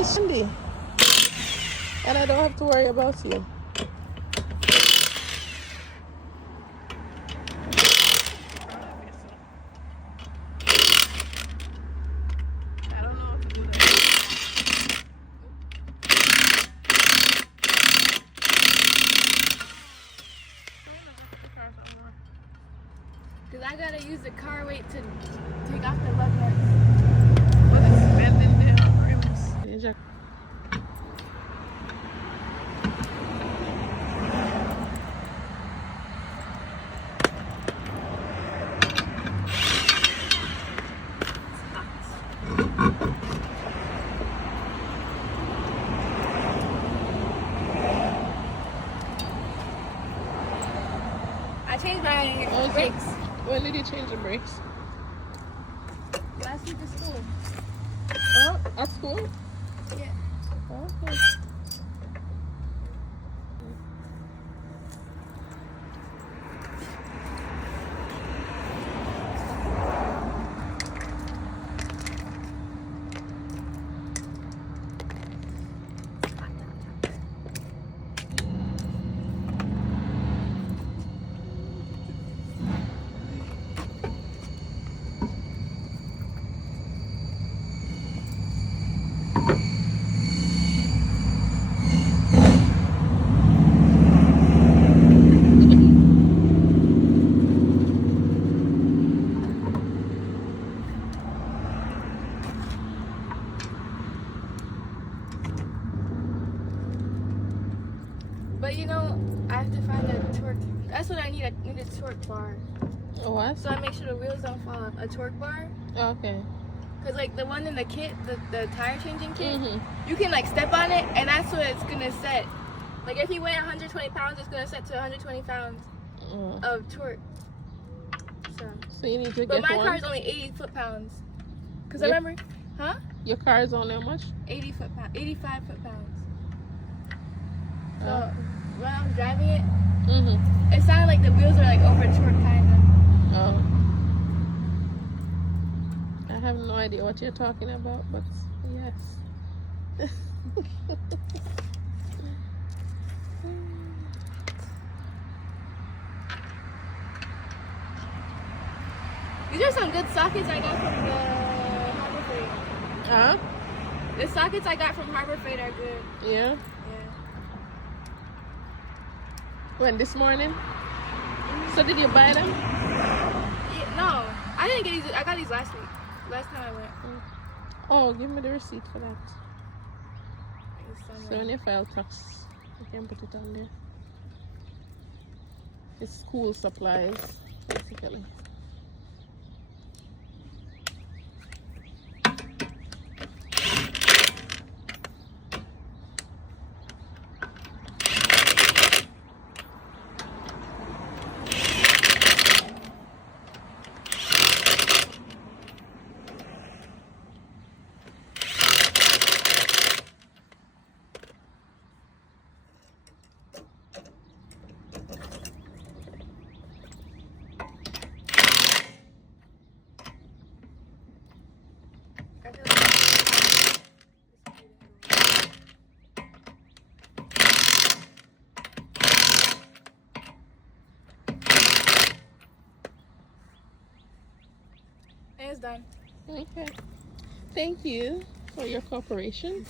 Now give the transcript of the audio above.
It's Sunday, and I don't have to worry about you. I don't know how to do that. Because I gotta use the car weight to take off the lug nuts. But it's bending the rims. I changed my Okay. brakes When did you change the brakes? last week at school. Oh, at school? Yeah. Okay. But you know, I have to find a torque. That's what I need. I need a torque bar. A what? So I make sure the wheels don't fall off. A torque bar. Okay. Because like the one in the kit, the tire changing kit, Mm-hmm. you can like step on it and that's what it's going to set. Like if you weigh 120 pounds, it's going to set to 120 pounds of torque. So you need to But get my one. car is only 80 foot-pounds. Because Yep. I remember, huh? Your car is only how much? 80 foot-pounds, 85 foot-pounds. So Oh. when I was driving it, Mm-hmm. it sounded like the wheels were like over torque kind of. Oh. I have no idea what you're talking about, but yes. These are some good sockets I got from the Harbor Freight. Huh? The sockets I got from Harbor Freight are good. Yeah. Yeah. When this morning? So did you buy them? Yeah, no, I didn't get these. I got these last week. Last time I went. Oh, give me the receipt for that. It's So somewhere. when you file tax, you can put it on there. It's school supplies, basically. I feel like it's done. Okay. Thank you for your cooperation.